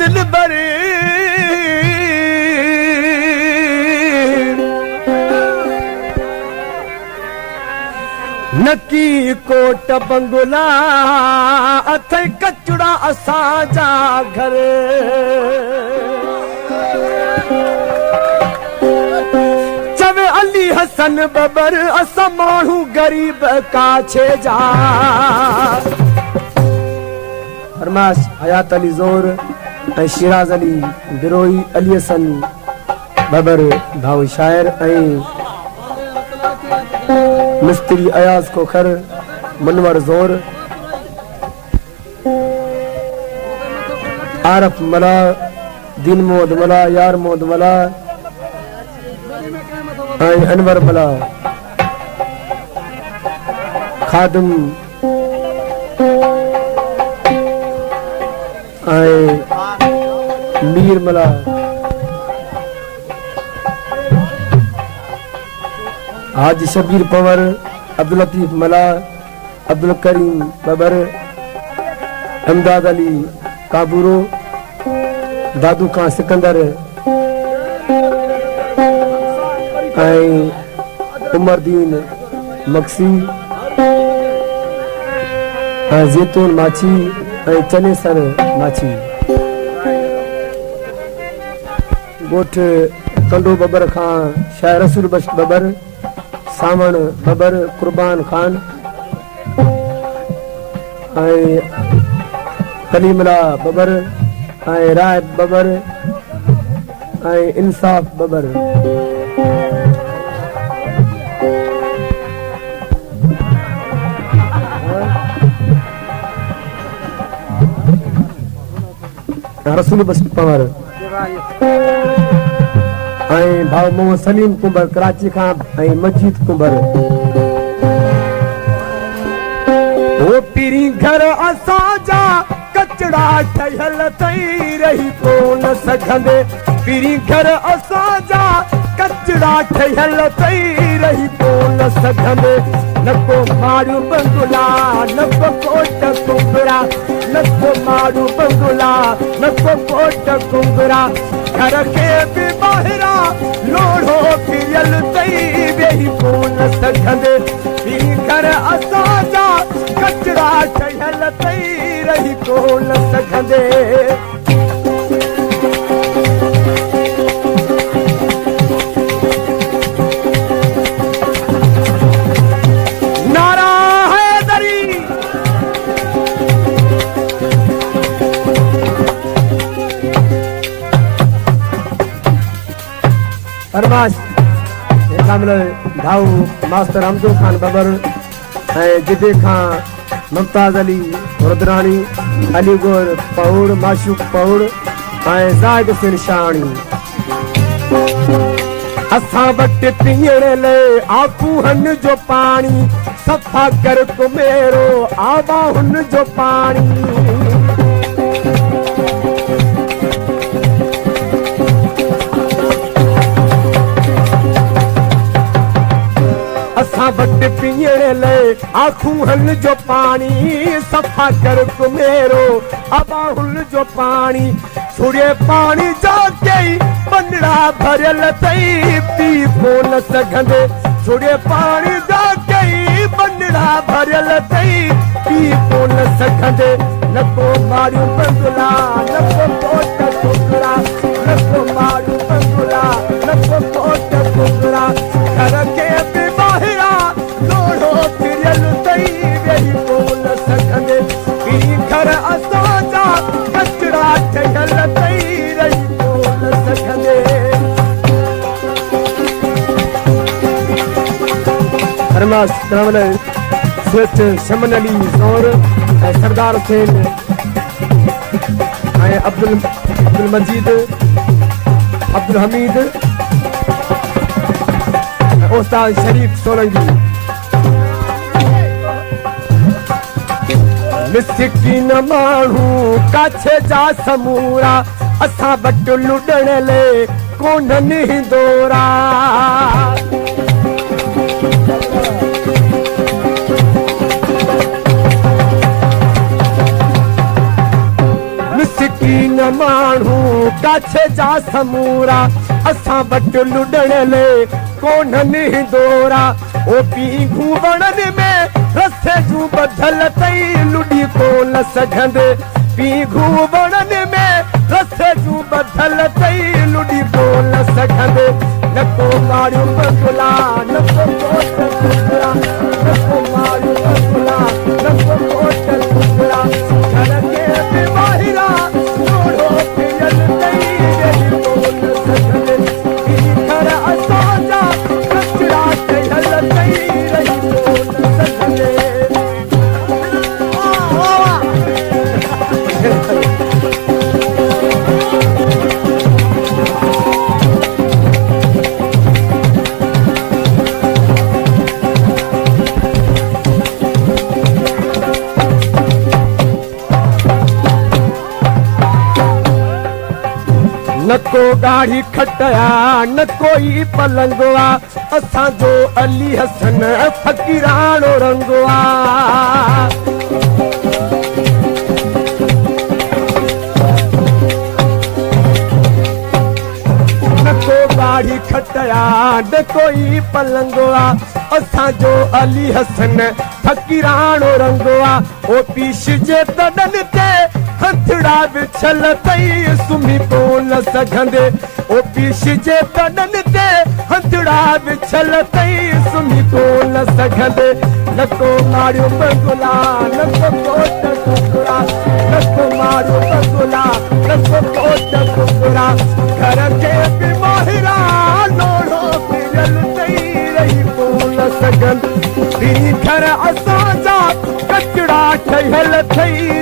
दिल भरे नकी कोट बंगला अथे कचड़ा असांजा घर चवे अली हसन बबर असां माण्हू गरीब काछे जा फरमाश हयात अली ज़ोर ऐं शिराज अली बिरोई अली हसन बबर भाऊ शायर ऐं मिस्त्री अयाज खोखर मनवर ज़ोर आरफ मला दीन मोहम्मद मला यार मोहम्मद मला ऐं अनवर मला खादिम ऐं मीर मला हाजी शबीर पवर अब्दुल लतीफ मला अब्दुल करीम बबर अमदाद अली काबूरो दादू खां सिकंदर ऐं उमरदीन मक्सी ऐं ज़ैतून माछी ऐं चनेसर माछी ॻोठ कंडो बबर खां शाह रसूल बख्श बबर सावण बबर कुर्बान खान ऐं कलीमला बबर ऐं राय बबर ऐं इंसाफ बबर रसूल बख्श पवर ऐं भाउ मोहम्मद सलीम कुंबर कराची खां ऐं मजीद कुंबर ओ पीरी घर असांजा कचड़ा ठहियल तई रही कोन सघंदे पीरी घर असांजा कचड़ा ठहियल तई रही कोन सघंदे न को मारू बंगला न को कोट कुंबरा न को मारू बंगला न को कोट कुंबरा घर के भी बाहरा लोढ़ो पियल तई वेही कोन सघंदे पीरी घर असांजा कचड़ा ठहियल तई रही कोन सघंदे फरमाश भाऊ मास्टर हमदो खान बबर ऐं जिदे खां मुमताज अली रुद्राणी अलीगोर पहुड़ माशूक पहुड़ ऐं ज़ाहिद हुसैन शाणी असां वटि पीअण लाइ आखूहन जो पाणी सफ़ा कर कुमेरो आवाहुन जो पाणी वट पीअण लाइ आखूहन जो पाणी सफ़ा कर कुमेरो अबाहुल जो पाणी छुड़े पाणी जा कई पंडड़ा भरियल तई पी कोन सघंदे छुड़े पाणी जा कई पंडड़ा भरियल तई पी कोन सघंदे न को मारियो बंगला न को कोट कुंबरा न को मारियो बंगला न को कोट कुंबरा घर के भी बाहरा लोढ़ो पियल तई वेही कोन सघंदे पीरी घर असांजा कचड़ा ठहियल तई रही कोन सघंदे फरमाश करावल सेठ शमन अली ज़ोर ऐं सरदार हुसैन ऐं अब्दुल मजीद अब्दुल हमीद उस्ताद शरीफ सोलंकी मिसकिन माण्हू काछे जा समूरा असां वटि लुॾण लाइ कोन्हनि हिंदोरा मिसकिन न माण्हू काछे जा समूरा असां वटि लुॾण ले कोन्हनि दोरा ओ पींघू वणनि में रस्ते जूं ॿधल तई लुॾी कोन सघंदे पींघू वणनि में रस्ते जूं ॿधल तई लुॾी कोन सघंदे न को मारियो बगुला न को कोट कुकड़ा न को मारियो बगुला न को कोट कुकड़ा घर के बि ॿाहिरा लोड़ो पियल तई रही कोन सघंदे घर असांजा कचरा कयल तई रही कोन सघंदे न को गाड़ी खटया न कोई पलंगवा असांजो अली हसन फकीराणो रंगवा न को गाड़ी खटया न कोई पलंगवा असांजो अली हसन फकीराणो रंगवा ओ पीश जे तडन ते हथड़ा विछल तई सुम्ही कोन सघंदे ओ पीश जे तडन ते हथड़ा विछल तई सुम्ही कोन सघंदे न को मारियो बगुला न को कोट कुकड़ा न को मारियो बगुला न को कोट कुकड़ा घर के बि ॿाहिरा लोड़ो पियल तई रही कोन सघंदे घर असांजा कचड़ा ठहियल थई